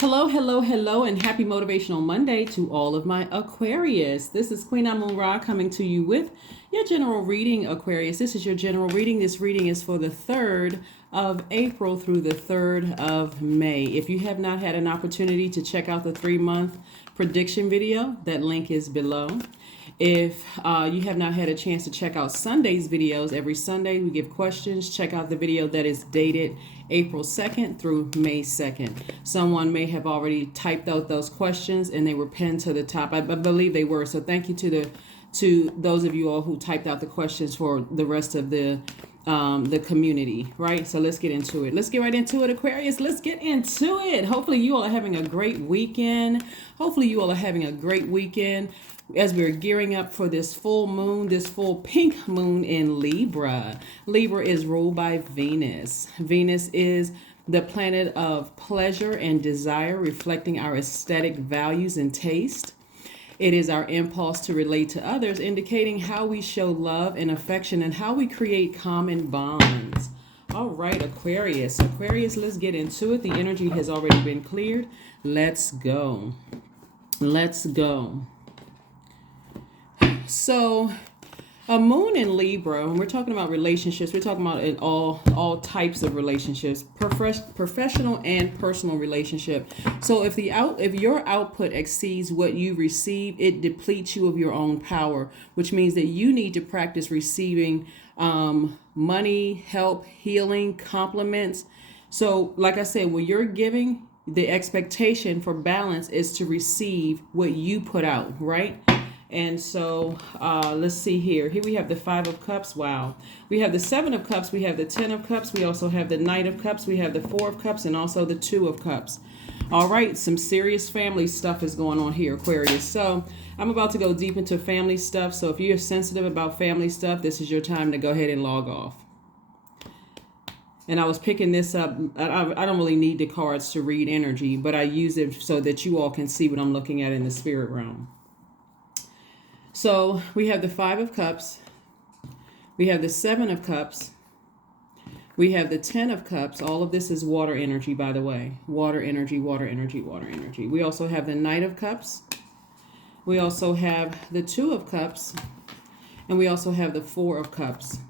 Hello, hello, hello, and happy Motivational Monday to all of my Aquarius. This is Queen Amun-Ra coming to you with your general reading, Aquarius. This is your general reading. This reading is for the 3rd of April through the 3rd of May. If you have not had an opportunity to check out the 3-month prediction video, that link is below. If you have not had a chance to check out Sunday's videos, every Sunday we give questions. Check out the video that is dated April 2nd through May 2nd. Someone may have already typed out those questions and they were pinned to the top. I believe they were. So thank you to those of you all who typed out the questions for the rest of the community, right? So let's get into it. Let's get right into it, Aquarius. Let's get into it. Hopefully you all are having a great weekend. As we're gearing up for this full moon, this full pink moon in Libra. Libra is ruled by Venus. Venus is the planet of pleasure and desire, reflecting our aesthetic values and taste. It is our impulse to relate to others, indicating how we show love and affection and how we create common bonds. All right, Aquarius. Aquarius, let's get into it. The energy has already been cleared. Let's go. Let's go. So, a moon in Libra, when we're talking about relationships, we're talking about in all types of relationships, professional and personal relationship. So if your output exceeds what you receive, it depletes you of your own power, which means that you need to practice receiving money, help, healing, compliments. So like I said, when you're giving, the expectation for balance is to receive what you put out, right? And so let's see here. Here we have the 5 of Cups. Wow. We have the 7 of Cups. We have the 10 of Cups. We also have the Knight of Cups. We have the 4 of Cups and also the 2 of Cups. All right. Some serious family stuff is going on here, Aquarius. So I'm about to go deep into family stuff. So if you're sensitive about family stuff, this is your time to go ahead and log off. And I was picking this up. I don't really need the cards to read energy, but I use it so that you all can see what I'm looking at in the spirit realm. So we have the 5 of Cups, we have the 7 of Cups, we have the 10 of Cups. All of this is water energy, by the way. Water energy, water energy, water energy. We also have the Knight of Cups. We also have the 2 of Cups. And we also have the 4 of Cups.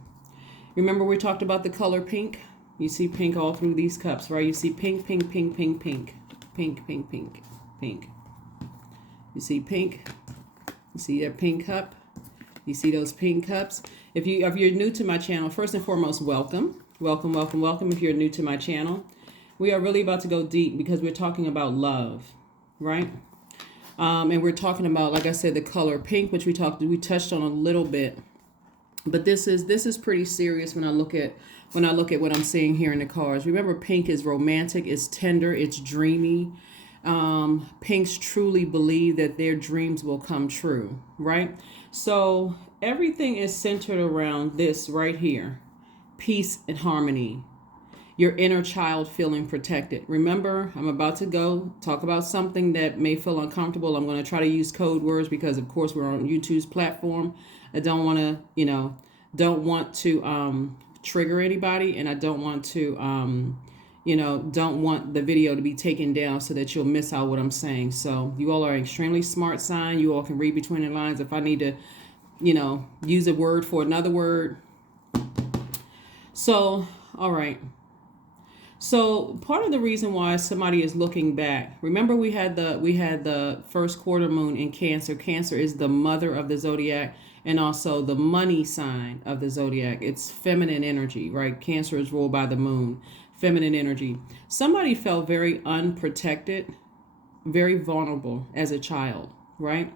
Remember we talked about the color pink? You see pink all through these cups, right? You see pink, pink, pink, pink, pink, pink, pink, pink, pink. You see pink. You see that pink cup? You see those pink cups? If you're new to my channel, first and foremost, welcome. Welcome, welcome, welcome if you're new to my channel. We are really about to go deep because we're talking about love, right? And we're talking about, like I said, the color pink, which we touched on a little bit. But this is pretty serious when I look at what I'm seeing here in the cards. Remember, pink is romantic, it's tender, it's dreamy. Pinks truly believe that their dreams will come true, right? So everything is centered around this right here: peace and harmony, your inner child feeling protected. Remember, I'm about to go talk about something that may feel uncomfortable. I'm going to try to use code words because of course we're on YouTube's platform. I don't want to trigger anybody, and I don't want to don't want the video to be taken down so that you'll miss out what I'm saying. So you all are an extremely smart sign. You all can read between the lines. If I need to, use a word for another word. So, all right. So part of the reason why somebody is looking back, remember we had the first quarter moon in Cancer. Cancer is the mother of the Zodiac and also the money sign of the Zodiac. It's feminine energy, right? Cancer is ruled by the moon. Feminine energy. Somebody felt very unprotected, very vulnerable as a child, right?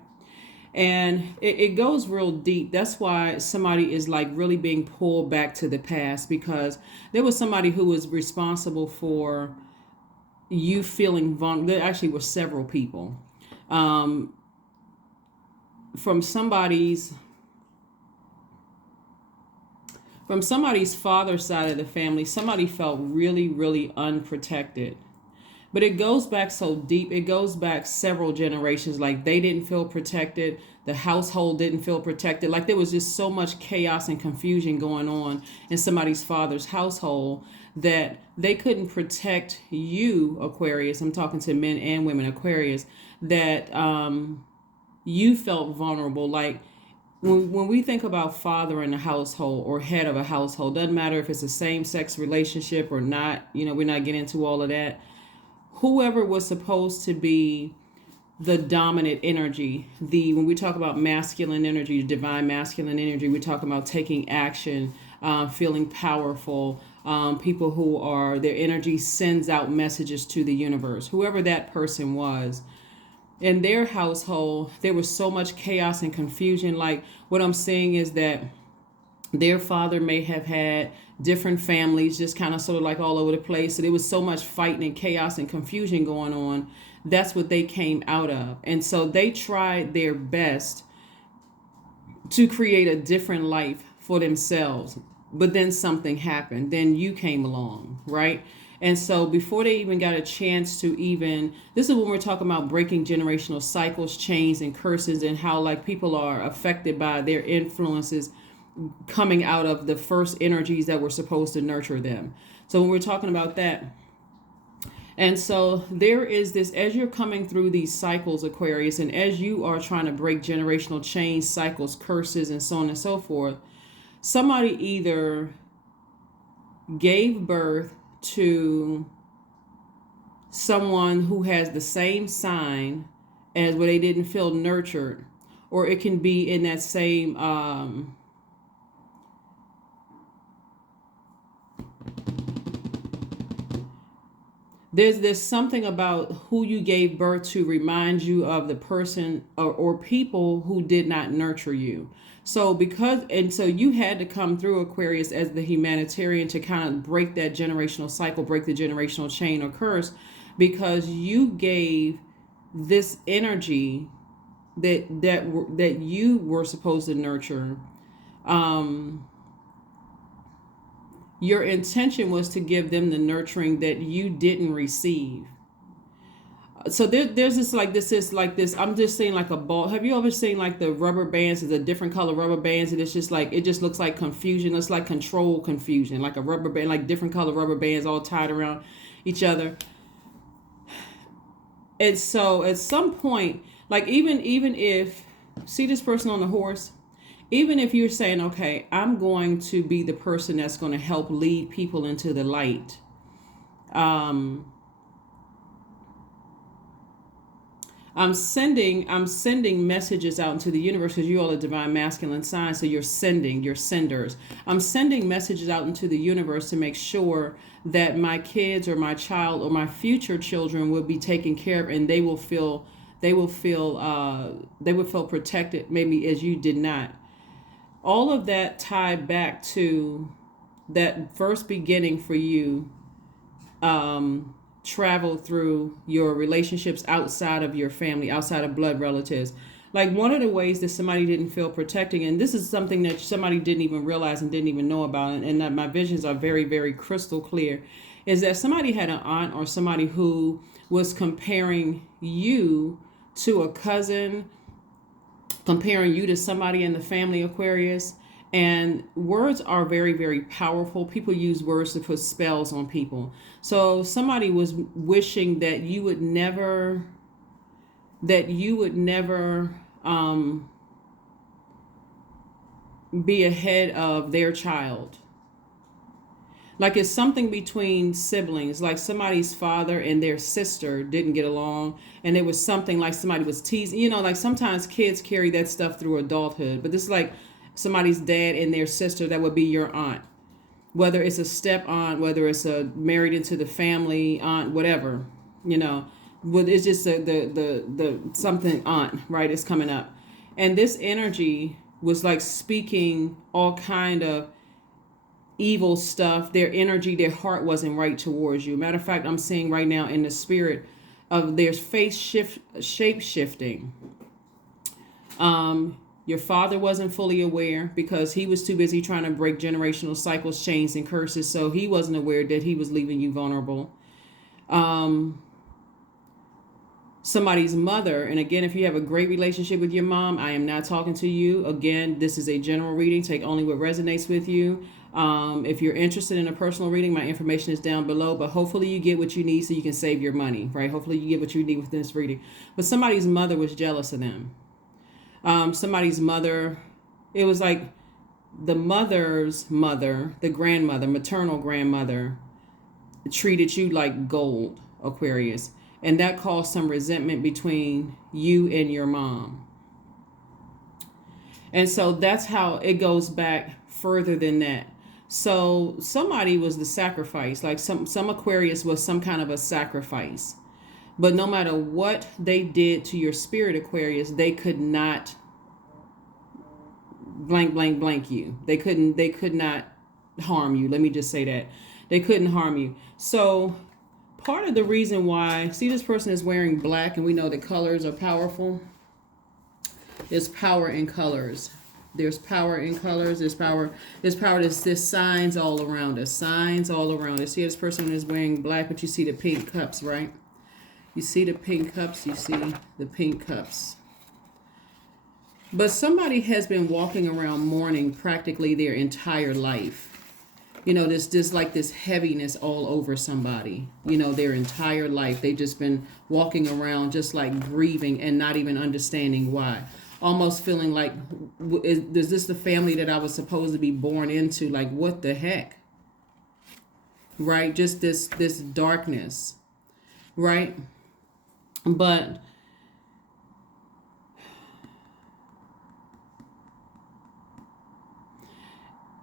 And it goes real deep. That's why somebody is like really being pulled back to the past, because there was somebody who was responsible for you feeling vulnerable. There actually were several people. From somebody's father's side of the family, somebody felt really, really unprotected. But it goes back so deep. It goes back several generations. Like they didn't feel protected. The household didn't feel protected. Like there was just so much chaos and confusion going on in somebody's father's household that they couldn't protect you, Aquarius. I'm talking to men and women, Aquarius, that you felt vulnerable. Like when we think about father in a household or head of a household, doesn't matter if it's a same-sex relationship or not, we're not getting into all of that. Whoever was supposed to be the dominant energy, when we talk about masculine energy, divine masculine energy, we talk about taking action, feeling powerful, people who are, their energy sends out messages to the universe. Whoever that person was, in their household, there was so much chaos and confusion. Like what I'm saying is that their father may have had different families, just kind of sort of like all over the place. So there was so much fighting and chaos and confusion going on. That's what they came out of. And so they tried their best to create a different life for themselves. But then something happened. Then you came along, right? And so before they even got a chance to this is when we're talking about breaking generational cycles, chains, and curses, and how like people are affected by their influences coming out of the first energies that were supposed to nurture them. So when we're talking about that, and so there is this, as you're coming through these cycles, Aquarius, and as you are trying to break generational chains, cycles, curses, and so on and so forth, somebody either gave birth to someone who has the same sign as where they didn't feel nurtured, or it can be in that same there's something about who you gave birth to reminds you of the person or people who did not nurture you. So so you had to come through, Aquarius, as the humanitarian to kind of break that generational cycle, break the generational chain or curse, because you gave this energy that you were supposed to nurture. Your intention was to give them the nurturing that you didn't receive. So there's this like this. I'm just saying like a ball. Have you ever seen like the rubber bands? It's a different color rubber bands, and it's just like it just looks like confusion. It's like control confusion, like a rubber band, like different color rubber bands all tied around each other. And so at some point, like even if see this person on the horse, even if you're saying, okay, I'm going to be the person that's going to help lead people into the light. I'm sending messages out into the universe because you all are divine masculine signs. So you're senders. I'm sending messages out into the universe to make sure that my kids or my child or my future children will be taken care of, and they will feel protected, maybe as you did not. All of that tied back to that first beginning for you. Travel through your relationships outside of your family, outside of blood relatives. Like one of the ways that somebody didn't feel protecting, and this is something that somebody didn't even realize and didn't even know about, and that my visions are very, very crystal clear, is that somebody had an aunt or somebody who was comparing you to a cousin, comparing you to somebody in the family, Aquarius. And words are very, very powerful. People use words to put spells on people. So somebody was wishing that you would never be ahead of their child. Like it's something between siblings, like somebody's father and their sister didn't get along, and there was something like somebody was teasing. Like sometimes kids carry that stuff through adulthood, but this is like somebody's dad and their sister, that would be your aunt, whether it's a step aunt, whether it's a married into the family aunt, whatever, but it's just the something aunt, right? It's coming up, and this energy was like speaking all kind of evil stuff. Their energy, their heart wasn't right towards you. Matter of fact, I'm seeing right now in the spirit of their shape shifting. Your father wasn't fully aware because he was too busy trying to break generational cycles, chains, and curses. So he wasn't aware that he was leaving you vulnerable. somebody's mother, and again, if you have a great relationship with your mom, I am not talking to you. Again, this is a general reading. Take only what resonates with you. If you're interested in a personal reading, my information is down below, but hopefully you get what you need so you can save your money, right? Hopefully you get what you need with this reading. But somebody's mother was jealous of them. Somebody's mother, it was like the mother's mother, the grandmother, maternal grandmother, treated you like gold, Aquarius. And that caused some resentment between you and your mom. And so that's how it goes back further than that. So somebody was the sacrifice, like some Aquarius was some kind of a sacrifice. But no matter what they did to your spirit, Aquarius, they could not blank you. They could not harm you. Let me just say that. They couldn't harm you. So part of the reason why, see, this person is wearing black, and we know that colors are powerful. There's power in colors. There's power in colors. There's power. There's signs all around us. Signs all around us. See, this person is wearing black, but you see the pink cups, right? You see the pink cups. You see the pink cups. But somebody has been walking around mourning practically their entire life. You know, there's like this heaviness all over somebody, you know, their entire life. They've just been walking around just like grieving and not even understanding why. Almost feeling like, is this the family that I was supposed to be born into? Like, what the heck? Right? Just this darkness. Right? But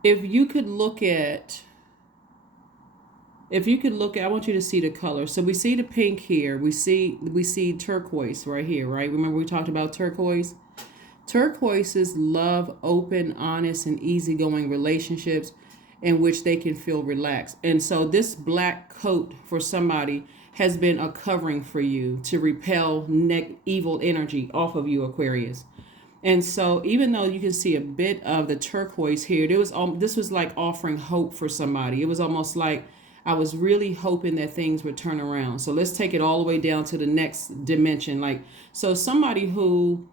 if you could look at, I want you to see the color. So we see the pink here. We see turquoise right here, right? Remember we talked about turquoise? Turquoises love open, honest, and easygoing relationships in which they can feel relaxed. And so this black coat for somebody has been a covering for you to repel evil energy off of you, Aquarius. And so even though you can see a bit of the turquoise here, this was like offering hope for somebody. It was almost like I was really hoping that things would turn around. So let's take it all the way down to the next dimension. Like, so somebody who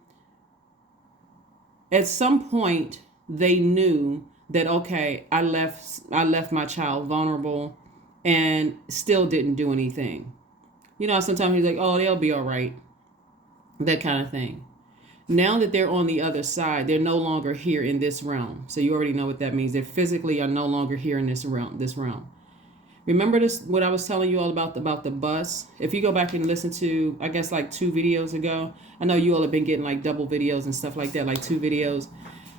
at some point they knew that, okay, I left my child vulnerable and still didn't do anything. You know, sometimes he's like, oh, they'll be all right. That kind of thing. Now that they're on the other side, they're no longer here in this realm. So you already know what that means. They physically are no longer here in this realm. Remember this, what I was telling you all about the bus? If you go back and listen to, I guess like 2 videos ago, I know you all have been getting like double videos and stuff like that, like 2 videos.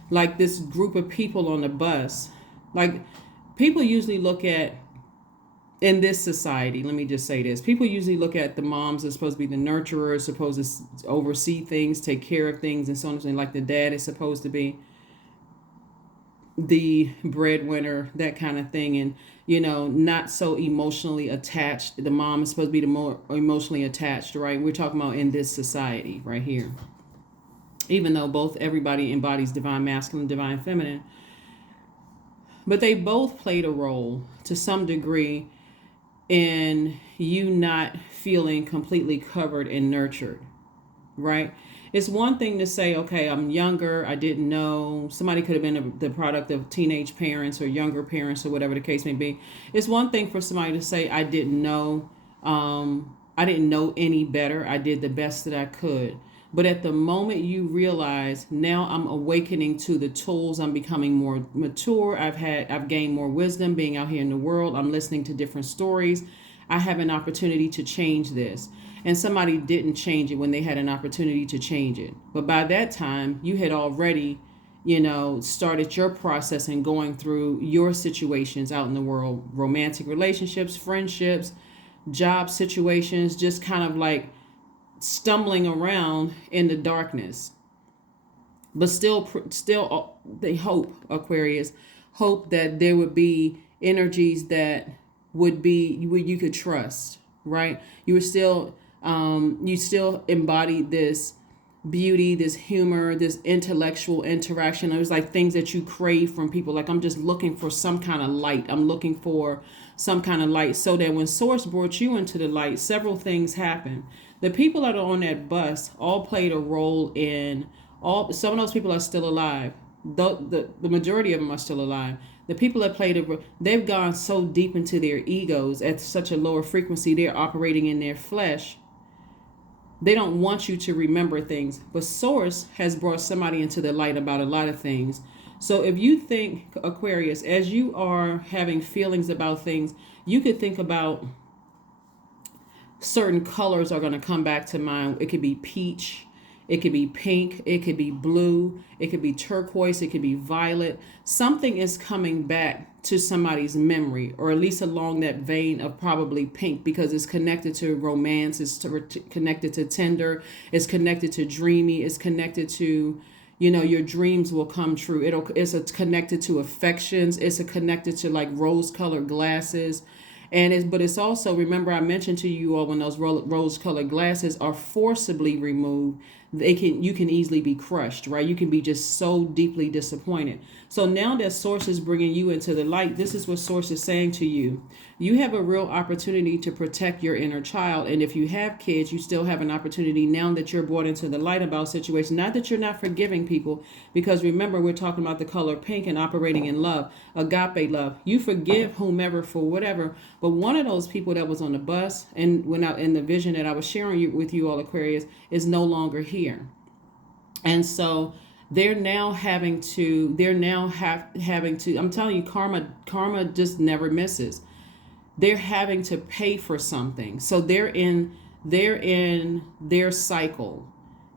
Like this group of people on the bus, like people usually look at, in this society, let me just say this. People usually look at the moms as supposed to be the nurturers, supposed to oversee things, take care of things, and so on and so on. Like the dad is supposed to be the breadwinner, that kind of thing. And, you know, not so emotionally attached. The mom is supposed to be the more emotionally attached, right? We're talking about in this society right here. Even though everybody embodies divine masculine, divine feminine. But they both played a role to some degree in you not feeling completely covered and nurtured, right? It's one thing to say, okay, I'm younger, I didn't know. Somebody could have been the product of teenage parents or younger parents or whatever the case may be. It's one thing for somebody to say, I didn't know any better. I did the best that I could. But at the moment you realize, now I'm awakening to the tools, I'm becoming more mature, I've gained more wisdom being out here in the world, I'm listening to different stories, I have an opportunity to change this. And somebody didn't change it when they had an opportunity to change it. But by that time, you had already, you know, started your process and going through your situations out in the world, romantic relationships, friendships, job situations, just kind of like stumbling around in the darkness. But still they hope, Aquarius, hope that there would be energies that would be you could trust, right? You still embody this beauty, this humor, this intellectual interaction. It was like things that you crave from people. Like, I'm just looking for some kind of light. I'm looking for some kind of light. So that when Source brought you into the light, several things happened. The people that are on that bus all played a role in all. Some of those people are still alive. The majority of them are still alive. The people that played it, they've gone so deep into their egos at such a lower frequency. They're operating in their flesh. They don't want you to remember things. But Source has brought somebody into the light about a lot of things. So if you think, Aquarius, as you are having feelings about things, you could think about certain colors are going to come back to mind. It could be peach. It could be pink. It could be blue. It could be turquoise. It could be violet. Something is coming back to somebody's memory, or at least along that vein of probably pink, because it's connected to romance. It's connected to tender. It's connected to dreamy. It's connected to, your dreams will come true. It's connected to affections. It's connected to like rose-colored glasses. But it's also, remember I mentioned to you all, when those rose-colored glasses are forcibly removed, you can easily be crushed, right? You can be just so deeply disappointed. So now that Source is bringing you into the light, this is what Source is saying to you. You have a real opportunity to protect your inner child. And if you have kids, you still have an opportunity now that you're brought into the light about situations. Not that you're not forgiving people, because remember, we're talking about the color pink and operating in love, agape love. You forgive whomever for whatever. But one of those people that was on the bus and went out in the vision that I was sharing with you all, Aquarius, is no longer here. And so they're now having to, I'm telling you, karma just never misses. They're having to pay for something. So they're in their cycle,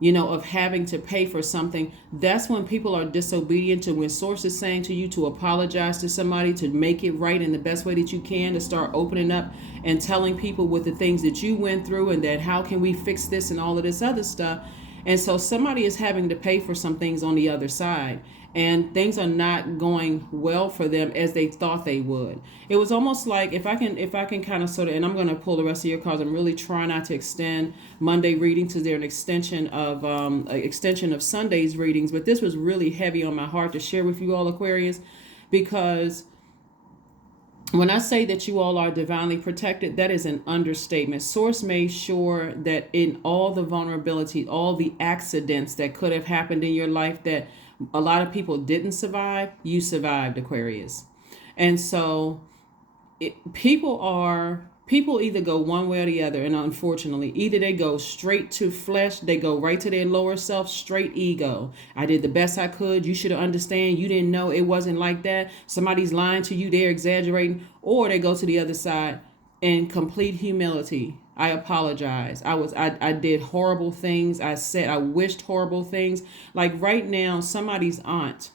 of having to pay for something. That's when people are disobedient to when Source is saying to you to apologize to somebody, to make it right in the best way that you can, to start opening up and telling people with the things that you went through, and that how can we fix this and all of this other stuff. And so somebody is having to pay for some things on the other side, and things are not going well for them as they thought they would. It was almost like, if I can kind of sort of, and I'm going to pull the rest of your cards. I'm really trying not to extend Monday readings, because they're an extension of Sunday's readings. But this was really heavy on my heart to share with you all, Aquarius, because when I say that you all are divinely protected, that is an understatement. Source made sure that in all the vulnerability, all the accidents that could have happened in your life that a lot of people didn't survive, you survived, Aquarius. And so people either go one way or the other. And unfortunately, either they go straight to flesh, they go right to their lower self, straight ego. I did the best I could. You should have understand. You didn't know it wasn't like that. Somebody's lying to you. They're exaggerating. Or they go to the other side in complete humility. I apologize. I did horrible things. I wished horrible things. Like right now, somebody's aunt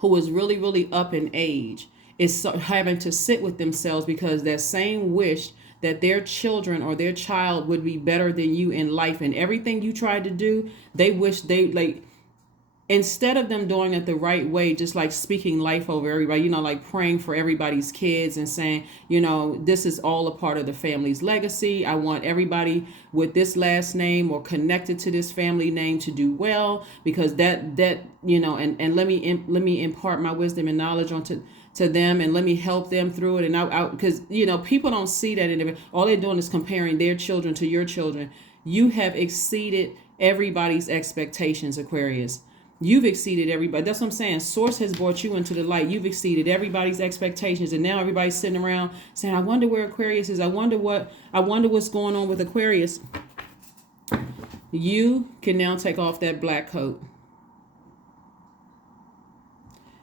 who is really, really up in age is having to sit with themselves, because that same wish that their children or their child would be better than you in life, and everything you tried to do, they wish instead of them doing it the right way, just like speaking life over everybody, like praying for everybody's kids and saying, this is all a part of the family's legacy. I want everybody with this last name or connected to this family name to do well, because that and let me impart my wisdom and knowledge onto them, and let me help them through it. And because people don't see that in it. All they're doing is comparing their children to your children. You have exceeded everybody's expectations, Aquarius. You've exceeded everybody. That's what I'm saying. Source has brought you into the light. You've exceeded everybody's expectations, and now everybody's sitting around saying, "I wonder where Aquarius is. I wonder what's going on with Aquarius." You can now take off that black coat.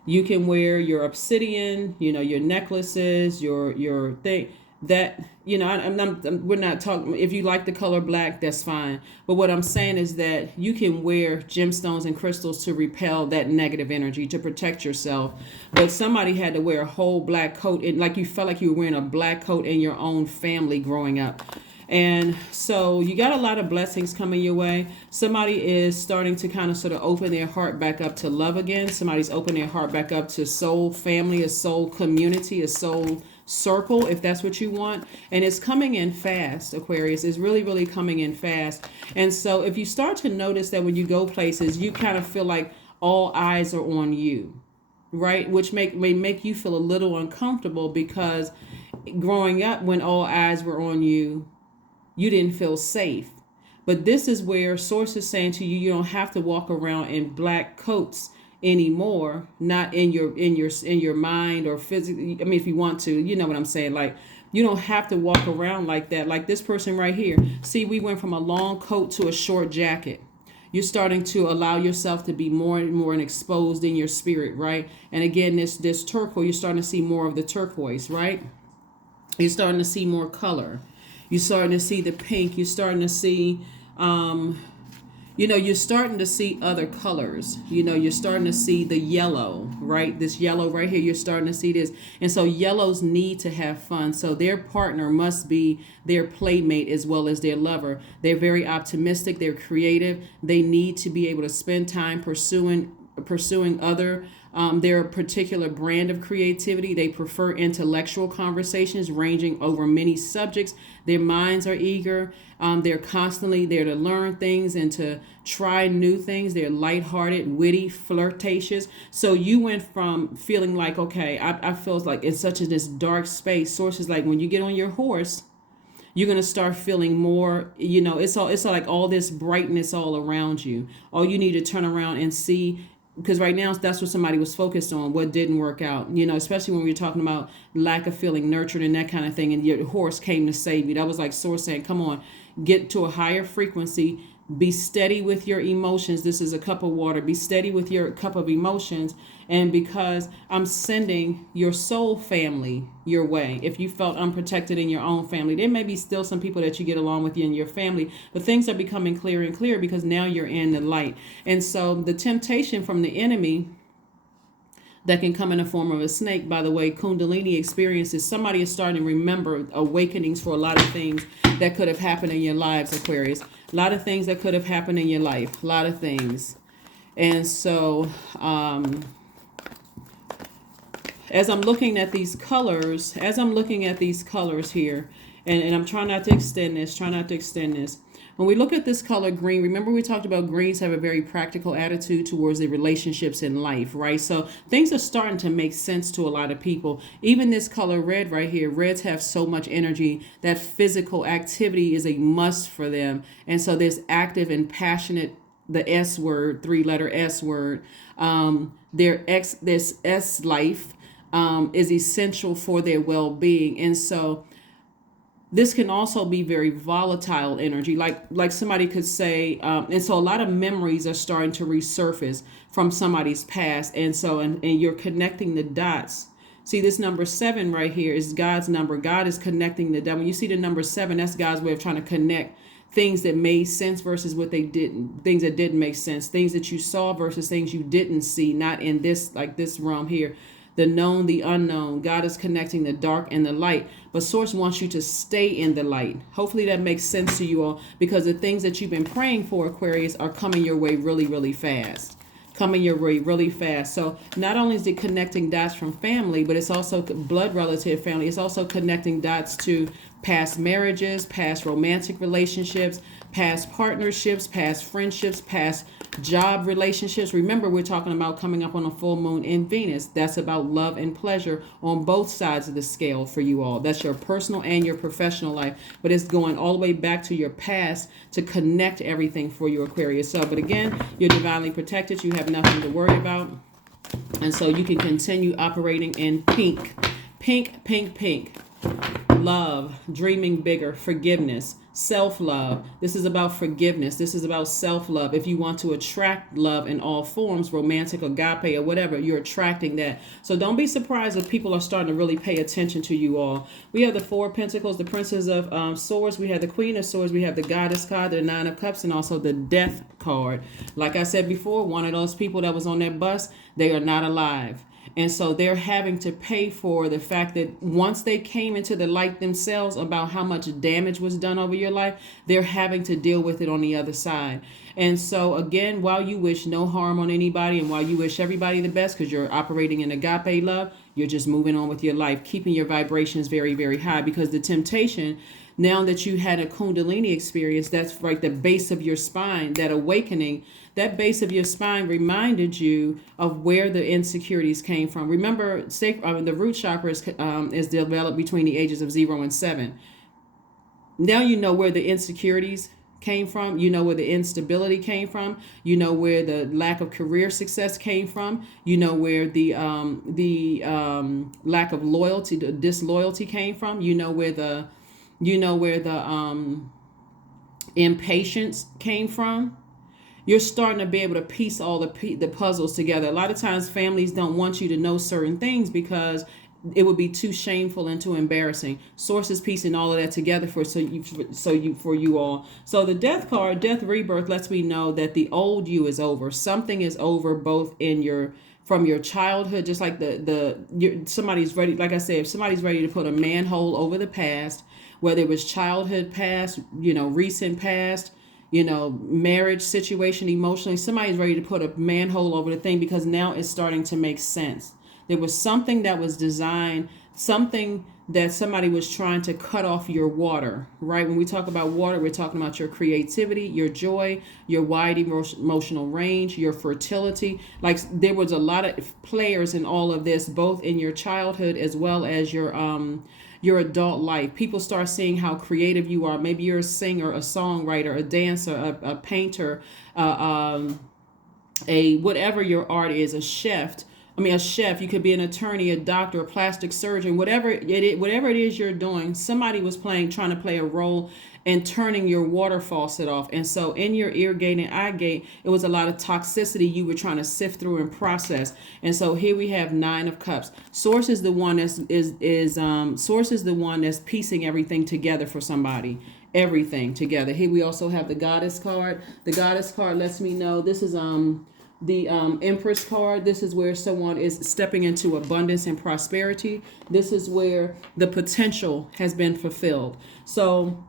You can wear your obsidian, your necklaces, your thing. That we're not talking. If you like the color black, that's fine. But what I'm saying is that you can wear gemstones and crystals to repel that negative energy, to protect yourself. But somebody had to wear a whole black coat, and like you felt like you were wearing a black coat in your own family growing up. And so you got a lot of blessings coming your way. Somebody is starting to kind of sort of open their heart back up to love again. Somebody's opening their heart back up to soul family, a soul community, a soul circle, if that's what you want. And it's coming in fast, Aquarius. It's really, really coming in fast. And so if you start to notice that when you go places, you kind of feel like all eyes are on you, right? Which may make you feel a little uncomfortable, because growing up when all eyes were on you, you didn't feel safe. But this is where Source is saying to you, you don't have to walk around in black coats anymore, not in your mind or physically. I mean, if you want to, you know what I'm saying? Like, you don't have to walk around like that. Like this person right here. See, we went from a long coat to a short jacket. You're starting to allow yourself to be more and more exposed in your spirit, right? And again, this turquoise, you're starting to see more of the turquoise, right? You're starting to see more color. You're starting to see the pink. You're starting to see, you're starting to see other colors. You're starting to see the yellow, right? This yellow right here, you're starting to see this. And so yellows need to have fun. So their partner must be their playmate as well as their lover. They're very optimistic. They're creative. They need to be able to spend time pursuing other their particular brand of creativity. They prefer intellectual conversations ranging over many subjects. Their minds are eager. They're constantly there to learn things and to try new things. They're lighthearted, witty, flirtatious. So you went from feeling like, okay, I feel like it's such this dark space. Sources like when you get on your horse, you're going to start feeling more, it's like all this brightness all around you. All you need to turn around and see, because right now that's what somebody was focused on, what didn't work out, especially when we were talking about lack of feeling nurtured and that kind of thing, and your horse came to save you. That was like Source saying, come on, get to a higher frequency, be steady with your emotions. This is a cup of water. Be steady with your cup of emotions. And because I'm sending your soul family your way, if you felt unprotected in your own family, there may be still some people that you get along with in your family, but things are becoming clearer and clearer because now you're in the light. And so the temptation from the enemy that can come in the form of a snake, by the way, Kundalini experiences, somebody is starting to remember awakenings for a lot of things that could have happened in your lives, Aquarius. A lot of things that could have happened in your life. A lot of things. And so, as I'm looking at these colors here, and I'm trying not to extend this, when we look at this color green, remember we talked about greens have a very practical attitude towards the relationships in life, right? So things are starting to make sense to a lot of people. Even this color red right here, reds have so much energy that physical activity is a must for them. And so this active and passionate, the S word, 3-letter S word, this S life is essential for their well-being. And so this can also be very volatile energy, like somebody could say, and so a lot of memories are starting to resurface from somebody's past, and so and you're connecting the dots. See, this number 7 right here is God's number. God is connecting the dots. When you see the number 7, that's God's way of trying to connect things that made sense versus what they didn't, things that didn't make sense, things that you saw versus things you didn't see, not in this realm here. The known, the unknown. God is connecting the dark and the light. But Source wants you to stay in the light. Hopefully that makes sense to you all, because the things that you've been praying for, Aquarius, are coming your way really, really fast. So not only is it connecting dots from family, but it's also blood relative family. It's also connecting dots to past marriages, past romantic relationships, past partnerships, past friendships, past job relationships. Remember, we're talking about coming up on a full moon in Venus. That's about love and pleasure on both sides of the scale for you all. That's your personal and your professional life. But it's going all the way back to your past to connect everything for you, Aquarius. So, but again, you're divinely protected. You have nothing to worry about. And so you can continue operating in pink. Pink, pink, pink. Love, dreaming bigger, forgiveness, self-love. This is about forgiveness. This is about self-love. If you want to attract love in all forms, romantic, agape, or whatever, you're attracting that. So don't be surprised if people are starting to really pay attention to you all. We have the 4 of Pentacles, the Princess of Swords. We have the Queen of Swords. We have the Goddess card, the 9 of Cups, and also the Death card. Like I said before, one of those people that was on that bus, they are not alive. And so they're having to pay for the fact that once they came into the light themselves about how much damage was done over your life, they're having to deal with it on the other side. And so again, while you wish no harm on anybody and while you wish everybody the best because you're operating in agape love, you're just moving on with your life, keeping your vibrations very, very high, because the temptation, now that you had a Kundalini experience, that's right, the base of your spine, that awakening, that base of your spine reminded you of where the insecurities came from. Remember, the root chakra is developed between the ages of 0 and 7. Now you know where the insecurities came from. You know where the instability came from. You know where the lack of career success came from. You know where the lack of loyalty, the disloyalty came from. You know where the impatience came from. You're starting to be able to piece all the puzzles together. A lot of times families don't want you to know certain things because it would be too shameful and too embarrassing. Sources piecing all of that together for you all. So the death card, death rebirth, lets me know that the old you is over. Something is over, both from your childhood, just like somebody's ready. Like I said, if somebody's ready to put a manhole over the past, whether it was childhood past, recent past, marriage situation, emotionally, somebody's ready to put a manhole over the thing because now it's starting to make sense. There was something that was designed, something that somebody was trying to cut off your water, right? When we talk about water, we're talking about your creativity, your joy, your wide emotional range, your fertility. Like, there was a lot of players in all of this, both in your childhood as well as your adult life. People start seeing how creative you are. Maybe you're a singer, a songwriter, a dancer, a painter, whatever your art is, a chef. You could be an attorney, a doctor, a plastic surgeon, whatever it is you're doing. Somebody was trying to play a role in turning your water faucet off. And so in your ear gate and eye gate, it was a lot of toxicity you were trying to sift through and process. And so here we have 9 of Cups. Source is the one that's piecing everything together for somebody. Everything together. Here we also have the Goddess card. The Goddess card lets me know this is the Empress card. This is where someone is stepping into abundance and prosperity. This is where the potential has been fulfilled. So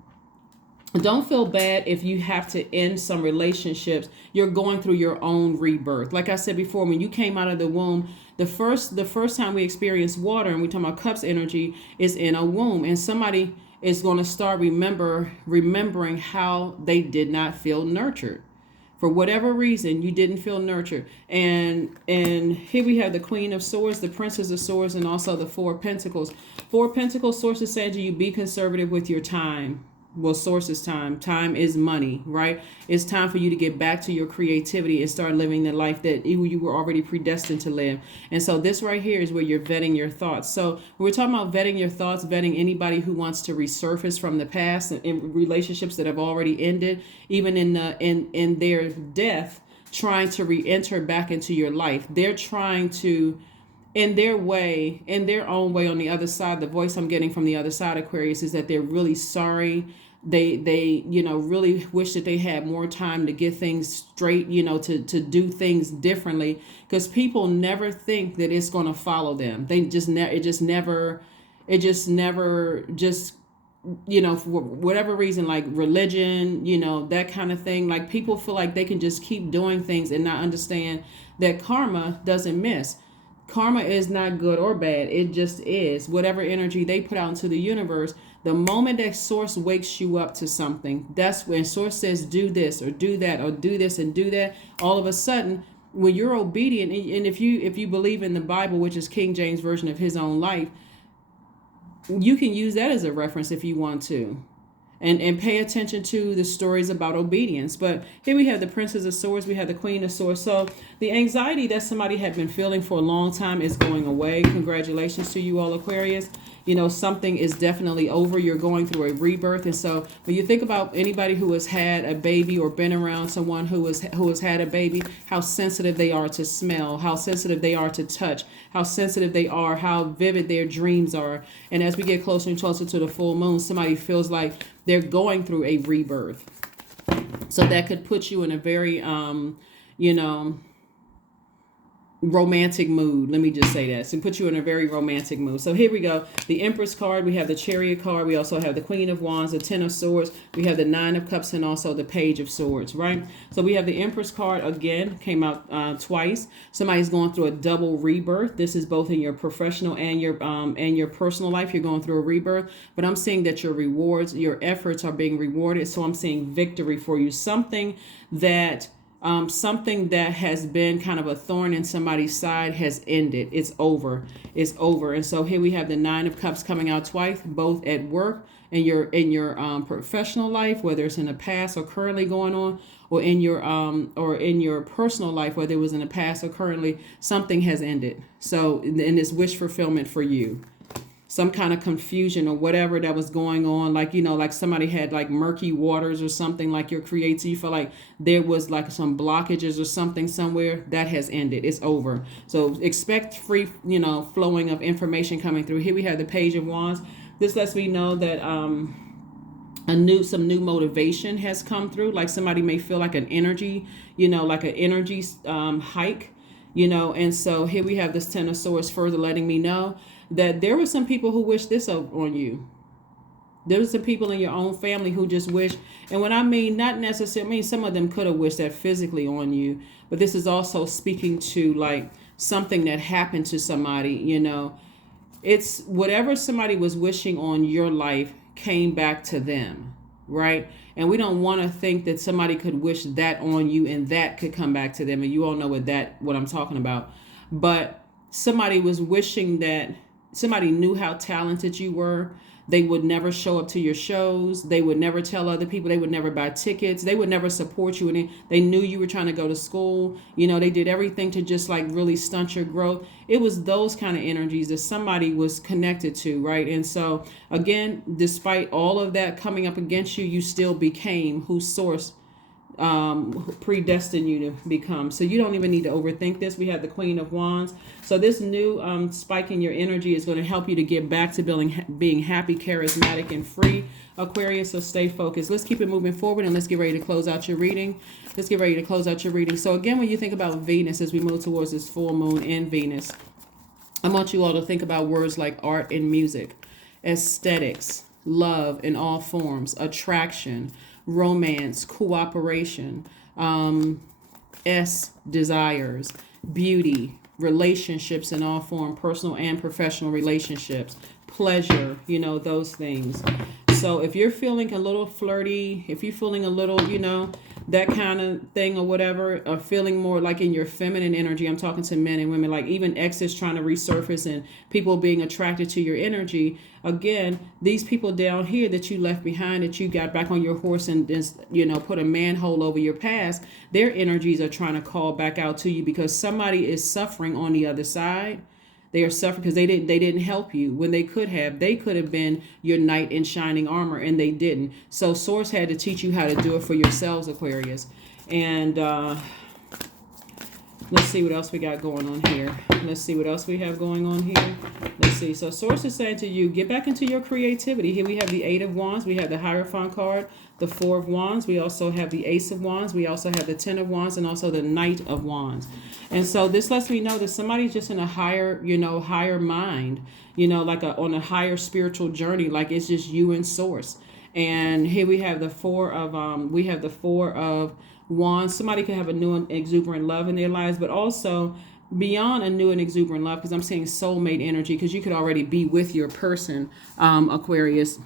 don't feel bad if you have to end some relationships. You're going through your own rebirth. Like I said before, when you came out of the womb, the first time we experience water, and we talk about Cups energy, is in a womb, and somebody is going to start remembering how they did not feel nurtured. For whatever reason, you didn't feel nurtured. And here we have the Queen of Swords, the Princess of Swords, and also the Four of Pentacles. Four of Pentacles, Source is saying to you, be conservative with your time. Well, Source is time. Time is money, right? It's time for you to get back to your creativity and start living the life that you were already predestined to live. And so this right here is where you're vetting your thoughts. So when we're talking about vetting your thoughts, vetting anybody who wants to resurface from the past and in relationships that have already ended, even in their death, trying to re-enter back into your life. They're trying to, in their own way, on the other side. The voice I'm getting from the other side, Aquarius, is that they're really sorry. They really wish that they had more time to get things straight, to do things differently, because people never think that it's going to follow them. For whatever reason, like religion, that kind of thing. Like, people feel like they can just keep doing things and not understand that karma doesn't miss. Karma is not good or bad. It just is. Whatever energy they put out into the universe, the moment that Source wakes you up to something, that's when Source says, do this or do that or do this and do that. All of a sudden, when you're obedient, and if you believe in the Bible, which is King James version of his own life, you can use that as a reference if you want to. And pay attention to the stories about obedience. But here we have the Princess of Swords. We have the Queen of Swords. So the anxiety that somebody had been feeling for a long time is going away. Congratulations to you all, Aquarius. Something is definitely over. You're going through a rebirth. And so when you think about anybody who has had a baby or been around someone who has had a baby, how sensitive they are to smell, how sensitive they are to touch, how sensitive they are, how vivid their dreams are. And as we get closer and closer to the full moon, somebody feels like they're going through a rebirth. So that could put you in a very, romantic mood. Let me just say that. So put you in a very romantic mood. So here we go. The Empress card. We have the Chariot card. We also have the Queen of Wands, the Ten of Swords. We have the Nine of Cups and also the Page of Swords, right? So we have the Empress card again, came out twice. Somebody's going through a double rebirth. This is both in your professional and your personal life. You're going through a rebirth, but I'm seeing that your rewards, your efforts are being rewarded. So I'm seeing victory for you. Something that has been kind of a thorn in somebody's side has ended. It's over. It's over. And so here we have the Nine of Cups coming out twice, both at work and in your professional life, whether it's in the past or currently going on, or in your personal life, whether it was in the past or currently, something has ended. So in this wish fulfillment for you. Some kind of confusion or whatever that was going on, like, like somebody had like murky waters or something, like your creative, you feel like there was like some blockages or something somewhere. That has ended. It's over. So expect free, flowing of information coming through. Here we have the Page of Wands. This lets me know that some new motivation has come through. Like somebody may feel like an energy, like an energy hike, and so here we have this Ten of Swords further letting me know that there were some people who wish this on you. There were some people in your own family who just wish, and when I mean not necessarily, I mean some of them could have wished that physically on you, but this is also speaking to like something that happened to somebody, It's whatever somebody was wishing on your life came back to them, right? And we don't want to think that somebody could wish that on you and that could come back to them. And you all know what I'm talking about. But somebody was wishing that somebody knew how talented you were. They would never show up to your shows. They would never tell other people. They would never buy tickets. They would never support you. And they knew you were trying to go to school. They did everything to just like really stunt your growth. It was those kind of energies that somebody was connected to, right? And so again, despite all of that coming up against you, you still became who Source predestined you to become. So you don't even need to overthink this. We have the Queen of Wands. So this new spike in your energy is going to help you to get back to being happy, charismatic, and free, Aquarius. So stay focused. Let's keep it moving forward, and let's get ready to close out your reading. So again, when you think about Venus, as we move towards this full moon in Venus, I want you all to think about words like art and music, aesthetics, love in all forms, attraction, romance, cooperation, desires, beauty, relationships in all forms, personal and professional relationships, pleasure, those things. So if you're feeling a little flirty, if you're feeling a little, that kind of thing or whatever, or feeling more like in your feminine energy, I'm talking to men and women, like even exes trying to resurface and people being attracted to your energy. Again, these people down here that you left behind, that you got back on your horse and just, put a manhole over your past, their energies are trying to call back out to you because somebody is suffering on the other side. They are suffering because they didn't help you when they could have. They could have been your knight in shining armor, and they didn't. So Source had to teach you how to do it for yourselves, Aquarius. And let's see what else we got going on here. Let's see what else we have going on here. Let's see. So Source is saying to you, get back into your creativity. Here we have the Eight of Wands. We have the Hierophant card, the Four of Wands. We also have the Ace of Wands. We also have the Ten of Wands and also the Knight of Wands. And so this lets me know that somebody's just in a higher, higher mind, like on a higher spiritual journey, like it's just you and Source. And here we have the Four of Wands. Somebody could have a new and exuberant love in their lives, but also beyond a new and exuberant love, because I'm seeing soulmate energy, because you could already be with your person, Aquarius,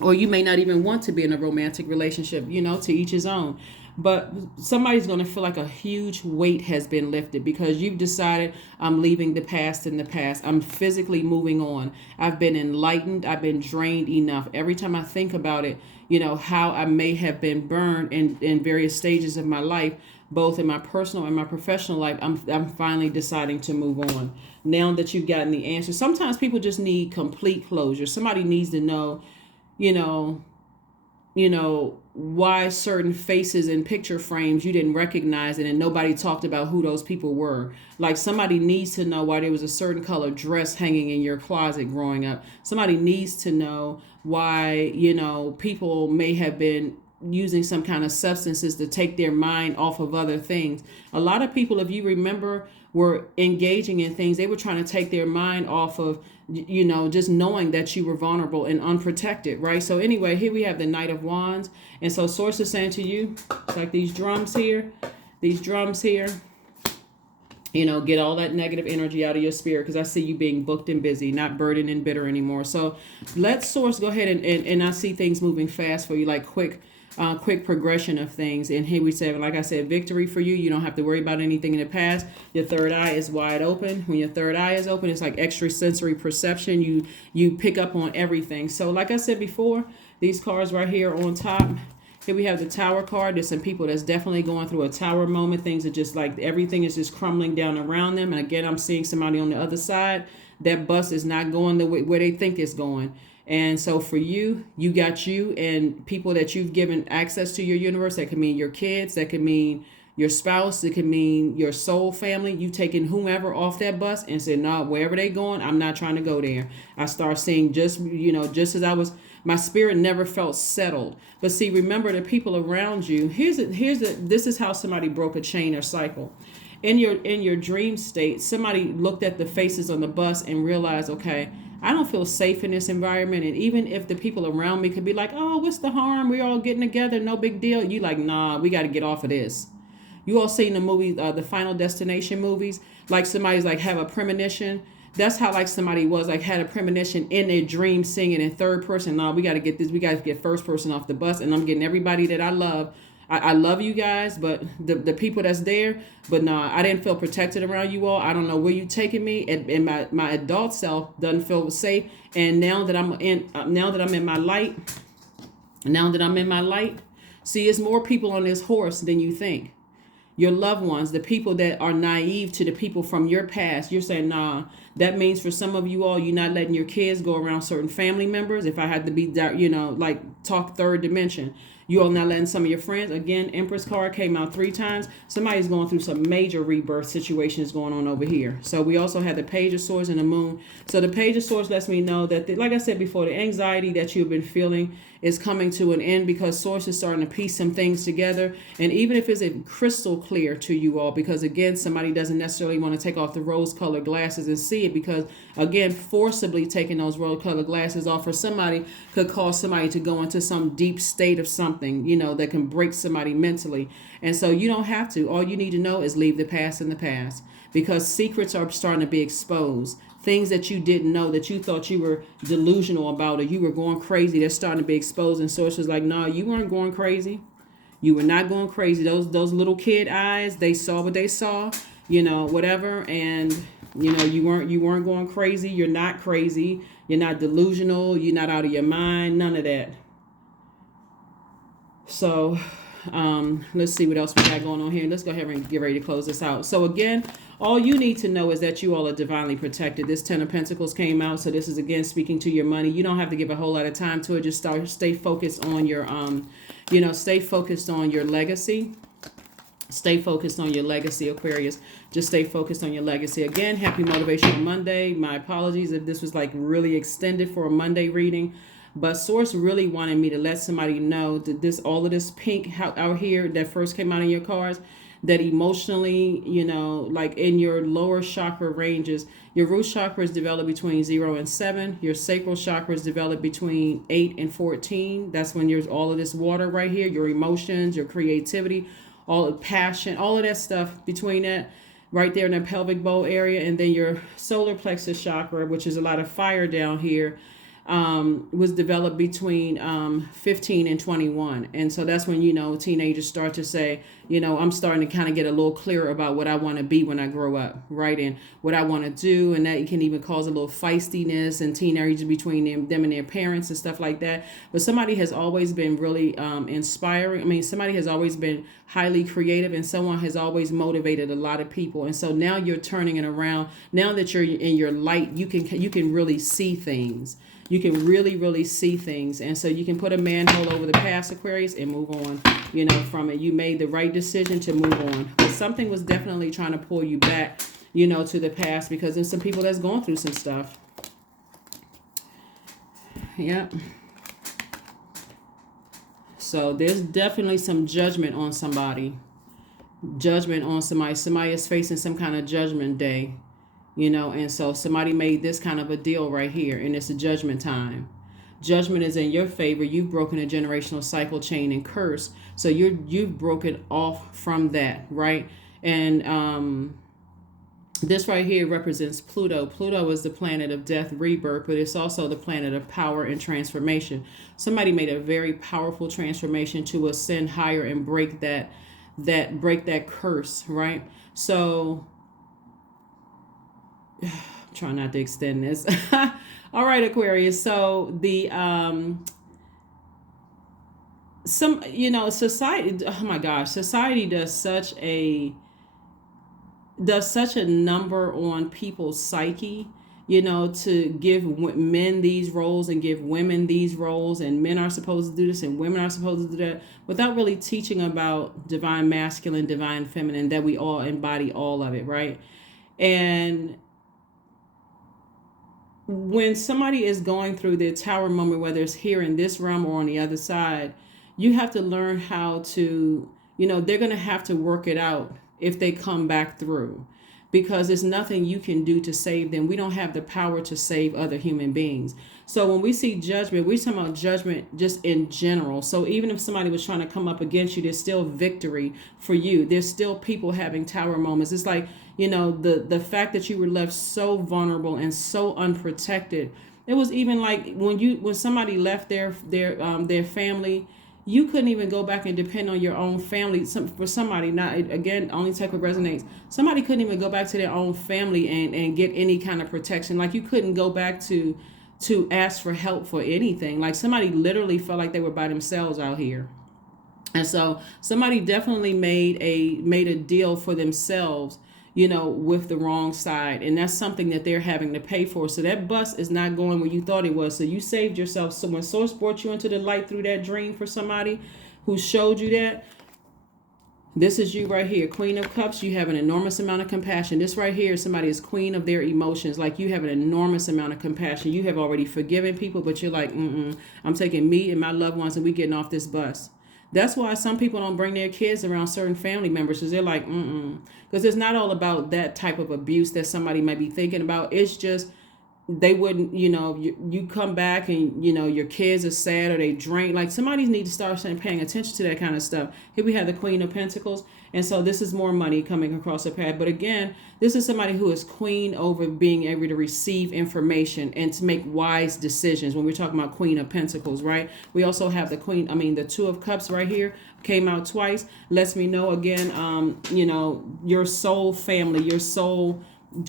or you may not even want to be in a romantic relationship, to each his own. But somebody's going to feel like a huge weight has been lifted because you've decided, I'm leaving the past in the past. I'm physically moving on. I've been enlightened. I've been drained enough. Every time I think about it, how I may have been burned in various stages of my life, both in my personal and my professional life, I'm finally deciding to move on. Now that you've gotten the answer. Sometimes people just need complete closure. Somebody needs to know, why certain faces in picture frames you didn't recognize it and nobody talked about who those people were. Like somebody needs to know why there was a certain color dress hanging in your closet growing up. Somebody needs to know why, people may have been using some kind of substances to take their mind off of other things. A lot of people, if you remember, were engaging in things. They were trying to take their mind off of, just knowing that you were vulnerable and unprotected, right? So anyway, here we have the Knight of Wands. And so Source is saying to you, like these drums here, get all that negative energy out of your spirit, because I see you being booked and busy, not burdened and bitter anymore. So let Source go ahead and I see things moving fast for you, like quick progression of things. And here we say, like I said, victory for you. You don't have to worry about anything in the past. Your third eye is wide open. When your third eye is open, it's like extrasensory perception. You pick up on everything. So like I said before, these cards right here on top, here we have the Tower card. There's some people that's definitely going through a tower moment. Things are just like everything is just crumbling down around them. And again, I'm seeing somebody on the other side. That bus is not going the way where they think it's going. And so for you, you got you and people that you've given access to your universe. That could mean your kids. That could mean your spouse. It could mean your soul family. You've taken whomever off that bus and said, no, wherever they going, I'm not trying to go there. I start seeing just as I was, my spirit never felt settled. But see, remember the people around you. This is how somebody broke a chain or cycle. In your dream state, somebody looked at the faces on the bus and realized, okay, I don't feel safe in this environment. And even if the people around me could be like, oh, what's the harm? We're all getting together. No big deal. You like, nah, we got to get off of this. You all seen the movie, the Final Destination movies, like somebody's like have a premonition. That's how like somebody was like had a premonition in their dream singing in third person. Nah, we got to get this. We got to get first person off the bus. And I'm getting everybody that I love. I love you guys, but the people that's there, but nah, I didn't feel protected around you all. I don't know where you taking me, and my adult self doesn't feel safe. And now that I'm in my light, see, it's more people on this horse than you think. Your loved ones, the people that are naive to the people from your past, you're saying, nah, that means for some of you all, you're not letting your kids go around certain family members. If I had to be, like talk third dimension, you all not letting some of your friends. Again, Empress card came out 3 times. Somebody's going through some major rebirth situations going on over here. So we also had the Page of Swords and the Moon. So the Page of Swords lets me know that, like I said before, the anxiety that you've been feeling is coming to an end, because Source is starting to piece some things together. And even if it's crystal clear to you all, because again, somebody doesn't necessarily want to take off the rose-colored glasses and see it, because again, forcibly taking those rose-colored glasses off for somebody could cause somebody to go into some deep state of something, that can break somebody mentally. And so you don't have to. All you need to know is leave the past in the past, because secrets are starting to be exposed. Things that you didn't know, that you thought you were delusional about, or you were going crazy, they're starting to be exposed. And Source is like, no, you weren't going crazy. You were not going crazy. Those little kid eyes, they saw what they saw, whatever. And, you weren't going crazy. You're not crazy. You're not delusional. You're not out of your mind. None of that. So let's see what else we got going on here. Let's go ahead and get ready to close this out. So again, all you need to know is that you all are divinely protected. This 10 of Pentacles came out. So this is again speaking to your money. You don't have to give a whole lot of time to it. Just stay focused on your stay focused on your legacy. Stay focused on your legacy, Aquarius. Just stay focused on your legacy. Again, happy Motivational Monday. My apologies if this was like really extended for a Monday reading. But Source really wanted me to let somebody know that all of this pink out here that first came out in your cards, that emotionally, like in your lower chakra ranges, your root chakra is developed between 0 and 7. Your sacral chakra is developed between 8 and 14. That's when there's all of this water right here, your emotions, your creativity, all the passion, all of that stuff between that right there in the pelvic bowl area. And then your solar plexus chakra, which is a lot of fire down here, was developed between 15 and 21. And so that's when, teenagers start to say, I'm starting to kind of get a little clearer about what I want to be when I grow up, right? And what I want to do. And that can even cause a little feistiness and teenagers between them and their parents and stuff like that. But somebody has always been really inspiring. I mean, somebody has always been highly creative, and someone has always motivated a lot of people. And so now you're turning it around. Now that you're in your light, you can really see things. You can really, really see things. And so you can put a manhole over the past, Aquarius, and move on, from it. You made the right decision to move on. But something was definitely trying to pull you back, to the past, because there's some people that's going through some stuff. Yeah. So there's definitely some judgment on somebody. Judgment on somebody. Somebody is facing some kind of judgment day, and so somebody made this kind of a deal right here, and it's a judgment time. Judgment is in your favor. You've broken a generational cycle, chain, and curse. So you've broken off from that, right? And this right here represents Pluto. Pluto is the planet of death, rebirth, but it's also the planet of power and transformation. Somebody made a very powerful transformation to ascend higher and break that curse, right? So try not to extend this. All right, Aquarius. So the society, oh my gosh, society does such a number on people's psyche, to give men these roles and give women these roles, and men are supposed to do this and women are supposed to do that, without really teaching about divine masculine, divine feminine, that we all embody all of it, right? And when somebody is going through their tower moment, whether it's here in this realm or on the other side, you have to learn how to, they're going to have to work it out if they come back through, because there's nothing you can do to save them. We don't have the power to save other human beings. So when we see judgment, we're talking about judgment just in general. So even if somebody was trying to come up against you, there's still victory for you. There's still people having tower moments. It's like, the fact that you were left so vulnerable and so unprotected. It was even like when somebody left their family, you couldn't even go back and depend on your own family. For somebody, not again, only type of resonates. Somebody couldn't even go back to their own family and get any kind of protection. Like you couldn't go back to ask for help for anything. Like somebody literally felt like they were by themselves out here. And so somebody definitely made a deal for themselves, with the wrong side. And that's something that they're having to pay for. So that bus is not going where you thought it was. So you saved yourself. So when Source brought you into the light through that dream for somebody who showed you that, this is you right here, Queen of Cups. You have an enormous amount of compassion. This right here, somebody is queen of their emotions. Like you have an enormous amount of compassion. You have already forgiven people, but you're like, I'm taking me and my loved ones and we getting off this bus. That's why some people don't bring their kids around certain family members, because they're like, because it's not all about that type of abuse that somebody might be thinking about. It's just they wouldn't, you come back and, your kids are sad or they drink. Like somebody needs to start paying attention to that kind of stuff. Here we have the Queen of Pentacles. And so this is more money coming across the path. But again, this is somebody who is queen over being able to receive information and to make wise decisions. When we're talking about Queen of Pentacles, right? We also have the Two of Cups right here came out twice. Lets me know again, your soul family, your soul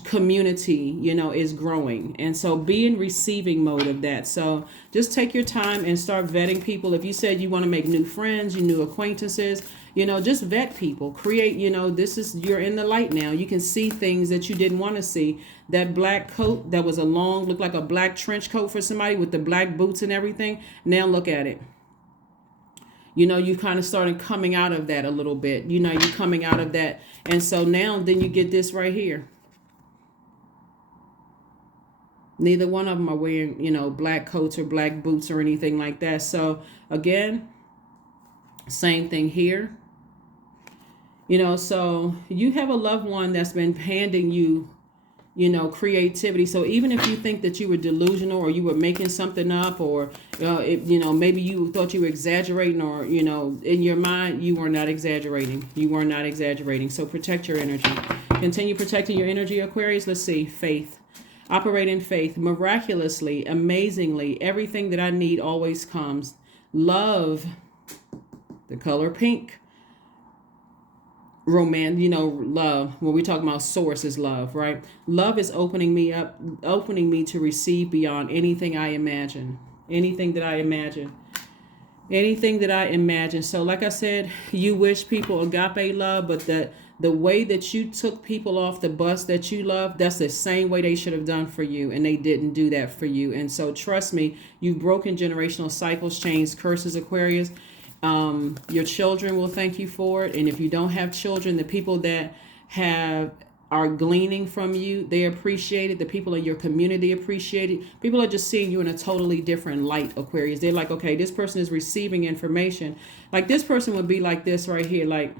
community, is growing. And so be in receiving mode of that. So just take your time and start vetting people. If you said you want to make new friends, new acquaintances, just vet people. Create, you're in the light now. You can see things that you didn't want to see. That black coat that was looked like a black trench coat for somebody with the black boots and everything. Now look at it. You kind of started coming out of that a little bit. You're coming out of that. And so now then you get this right here. Neither one of them are wearing, black coats or black boots or anything like that. So again, same thing here. So you have a loved one that's been handing you, creativity. So even if you think that you were delusional or you were making something up or, maybe you thought you were exaggerating or, in your mind, you were not exaggerating. You were not exaggerating. So protect your energy. Continue protecting your energy, Aquarius. Let's see. Faith. Operate in faith. Miraculously, amazingly, everything that I need always comes. Love, the color pink. Romance, love. When we talk about source is love, right? Love is opening me to receive beyond anything I imagine. Anything that I imagine. Anything that I imagine. So like I said, you wish people agape love, but the way that you took people off the bus that you love, that's the same way they should have done for you. And they didn't do that for you. And so trust me, you've broken generational cycles, chains, curses, Aquarius. Your children will thank you for it. And if you don't have children, the people that have are gleaning from you, they appreciate it. The people in your community appreciate it. People are just seeing you in a totally different light, Aquarius. They're like, okay, this person is receiving information. Like this person would be like this right here. Like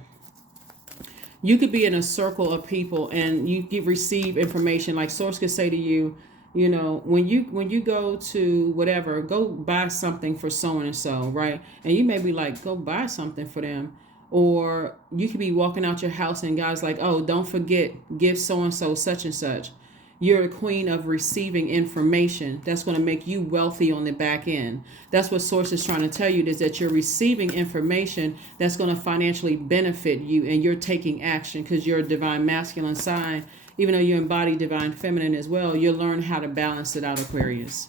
you could be in a circle of people and you get receive information. Like source could say to you, you know, when you go to whatever, go buy something for so and so, right? And you may be like, go buy something for them. Or you could be walking out your house and God's like, oh, don't forget, give so and so such and such. You're a queen of receiving information that's going to make you wealthy on the back end. That's what Source is trying to tell you, is that you're receiving information that's going to financially benefit you, and you're taking action because you're a divine masculine sign. Even though you embody divine feminine as well, you'll learn how to balance it out, Aquarius.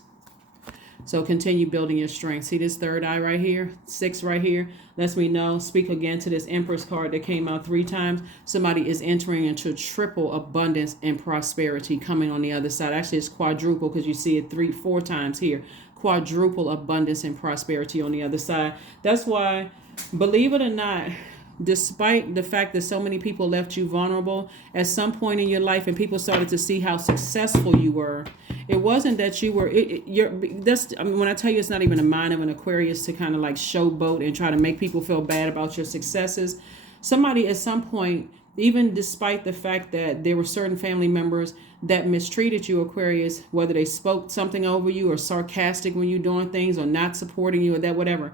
So continue building your strength. See this third eye right here, 6 right here, lets me know. Speak again to this Empress card that came out 3 times. Somebody is entering into triple abundance and prosperity coming on the other side. Actually, it's quadruple because you see it 3-4 times here. Quadruple abundance and prosperity on the other side. That's why, believe it or not, despite the fact that so many people left you vulnerable at some point in your life and people started to see how successful you were, it wasn't that you were, when I tell you it's not even a mind of an Aquarius to kind of like showboat and try to make people feel bad about your successes. Somebody at some point, even despite the fact that there were certain family members that mistreated you, Aquarius, whether they spoke something over you or sarcastic when you're doing things or not supporting you or that whatever,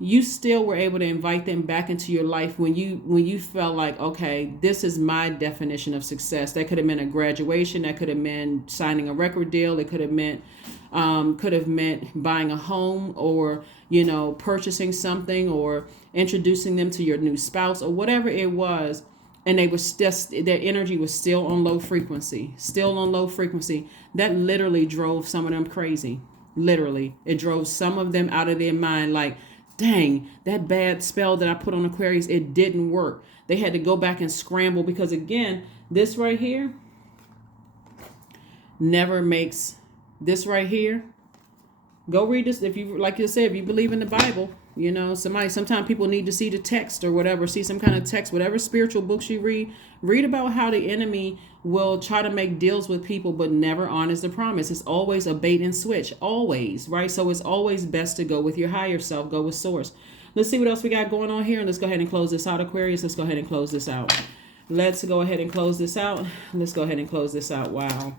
you still were able to invite them back into your life when you felt like, okay, this is my definition of success. That could have meant a graduation. That could have meant signing a record deal. It could have meant buying a home, or, you know, purchasing something, or introducing them to your new spouse, or whatever it was. And they was just, their energy was still on low frequency, That literally drove some of them crazy. Literally, it drove some of them out of their mind. Like, dang, that bad spell that I put on Aquarius, it didn't work. They had to go back and scramble because, again, this right here never makes, this right here, go read this. If you, like you said, if you believe in the Bible, you know, sometimes people need to see the text or whatever, see some kind of text, whatever spiritual books you read about how the enemy will try to make deals with people, but never honors the promise. It's always a bait and switch, always, right? So it's always best to go with your higher self, go with Source. Let's see what else we got going on here. And let's go ahead and close this out, Aquarius. Let's go ahead and close this out. Let's go ahead and close this out. Wow.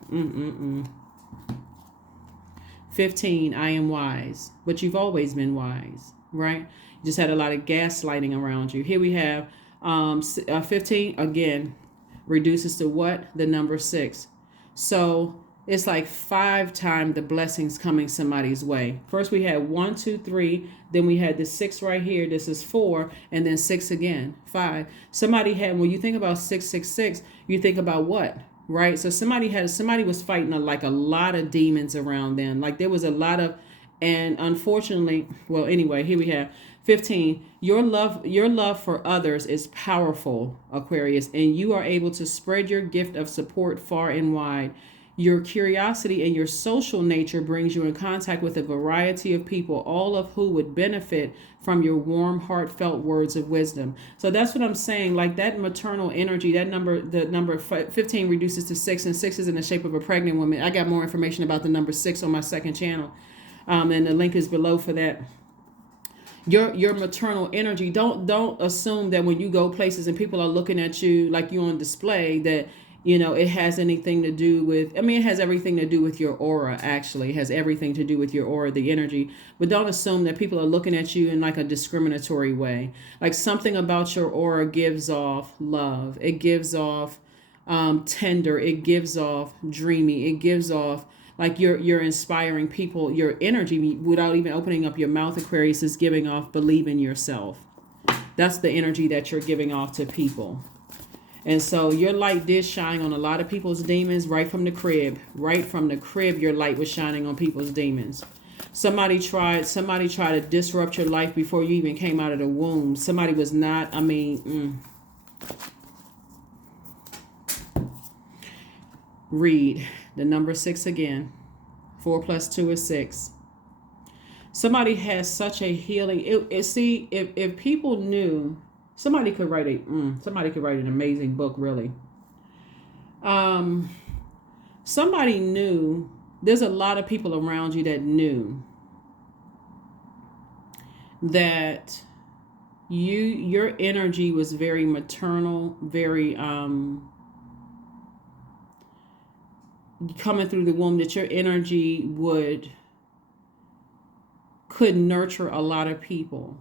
15, I am wise, but you've always been wise, right? You just had a lot of gaslighting around you. Here we have 15, again, reduces to what? The number 6. So it's like 5 times the blessings coming somebody's way. First we had 1, 2, 3. Then we had the 6 right here. This is 4. And then 6 again, 5. Somebody had, when you think about 666, you think about what? Right? So somebody was fighting a lot of demons around them. Like there was a lot of, and unfortunately, well, anyway, here we have 15. Your love for others is powerful, Aquarius, and you are able to spread your gift of support far and wide. Your curiosity and your social nature brings you in contact with a variety of people, all of who would benefit from your warm, heartfelt words of wisdom. So that's what I'm saying. Like that maternal energy, the number 15 reduces to 6, and 6 is in the shape of a pregnant woman. I got more information about the number 6 on my second channel. And the link is below for that. Your maternal energy, don't assume that when you go places and people are looking at you like you on display, that, you know, it has anything to do with, it has everything to do with your aura, actually. It has everything to do with your aura, the energy. But don't assume that people are looking at you in like a discriminatory way. Like something about your aura gives off love. It gives off tender. It gives off dreamy. It gives off like you're inspiring people. Your energy, without even opening up your mouth, Aquarius, is giving off believe in yourself. That's the energy that you're giving off to people. And so your light did shine on a lot of people's demons right from the crib. Right from the crib, your light was shining on people's demons. Somebody tried to disrupt your life before you even came out of the womb. Somebody was not, Read the number 6 again. 4 plus 2 is 6. Somebody has such a healing. If people knew, somebody could write an amazing book, really. Um, somebody knew. There's a lot of people around you that knew that your energy was very maternal, very coming through the womb, that your energy could nurture a lot of people.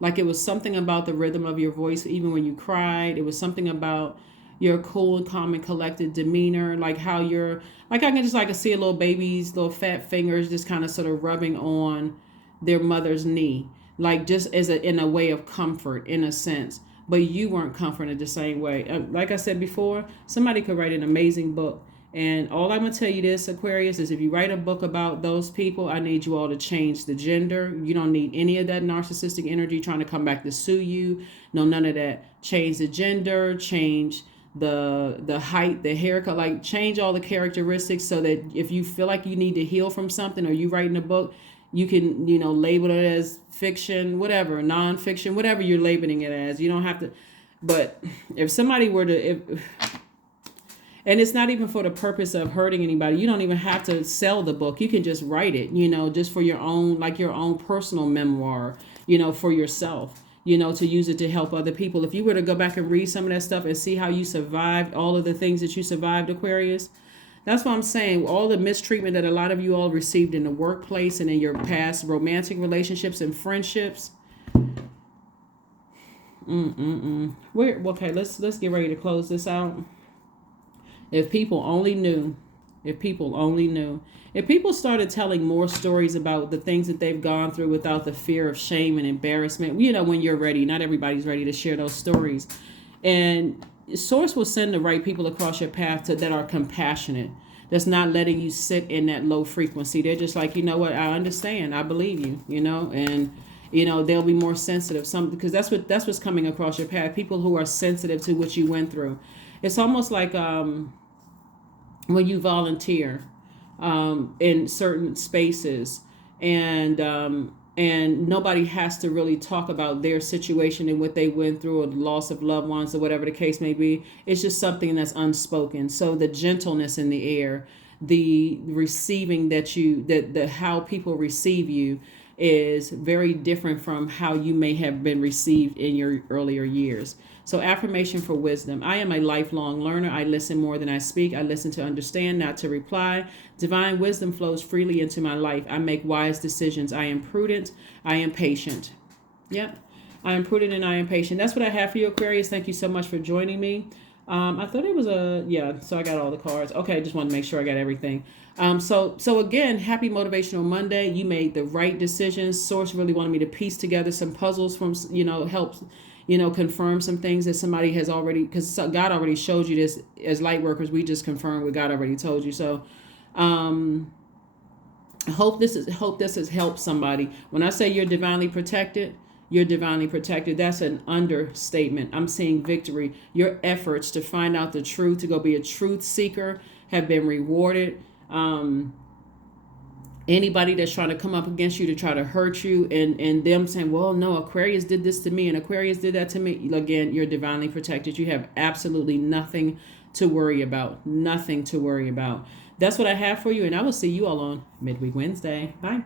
Like, it was something about the rhythm of your voice, even when you cried. It was something about your cool, calm, and collected demeanor. Like how you're, like, I can just like see a little baby's little fat fingers just kind of sort of rubbing on their mother's knee, like just in a way of comfort, in a sense. But you weren't comforted the same way. Like I said before, somebody could write an amazing book. And all I'm going to tell you this, Aquarius, is if you write a book about those people, I need you all to change the gender. You don't need any of that narcissistic energy trying to come back to sue you. No, none of that. Change the gender, change the height, the haircut, like change all the characteristics so that if you feel like you need to heal from something or you writing a book, you can, label it as fiction, whatever, nonfiction, whatever you're labeling it as. You don't have to. But if somebody were to, and it's not even for the purpose of hurting anybody. You don't even have to sell the book. You can just write it, just for your own, like your own personal memoir, for yourself, to use it to help other people. If you were to go back and read some of that stuff and see how you survived all of the things that you survived, Aquarius, that's what I'm saying. All the mistreatment that a lot of you all received in the workplace and in your past romantic relationships and friendships. Okay, let's get ready to close this out. If people only knew, if people started telling more stories about the things that they've gone through without the fear of shame and embarrassment, when you're ready, not everybody's ready to share those stories. And Source will send the right people across your path that are compassionate, that's not letting you sit in that low frequency. They're just like, what, I understand, I believe you, and they'll be more sensitive. Because that's what's coming across your path. People who are sensitive to what you went through. It's almost like when you volunteer in certain spaces and nobody has to really talk about their situation and what they went through or the loss of loved ones or whatever the case may be. It's just something that's unspoken. So the gentleness in the air, the receiving that how people receive you is very different from how you may have been received in your earlier years. So affirmation for wisdom. I am a lifelong learner. I listen more than I speak. I listen to understand, not to reply. Divine wisdom flows freely into my life. I make wise decisions. I am prudent. I am patient. Yep. I am prudent and I am patient. That's what I have for you, Aquarius. Thank you so much for joining me. I thought it was so I got all the cards. Okay, just wanted to make sure I got everything. So again, happy Motivational Monday. You made the right decisions. Source really wanted me to piece together some puzzles from, help, confirm some things that somebody has already, because God already showed you this. As light workers, we just confirmed what God already told you. So, hope this has helped somebody. When I say you're divinely protected, that's an understatement. I'm seeing victory. Your efforts to find out the truth, to go be a truth seeker, have been rewarded. Anybody that's trying to come up against you to try to hurt you and them saying, well, no, Aquarius did this to me and Aquarius did that to me. Again, you're divinely protected. You have absolutely nothing to worry about. Nothing to worry about. That's what I have for you. And I will see you all on Midweek Wednesday. Bye.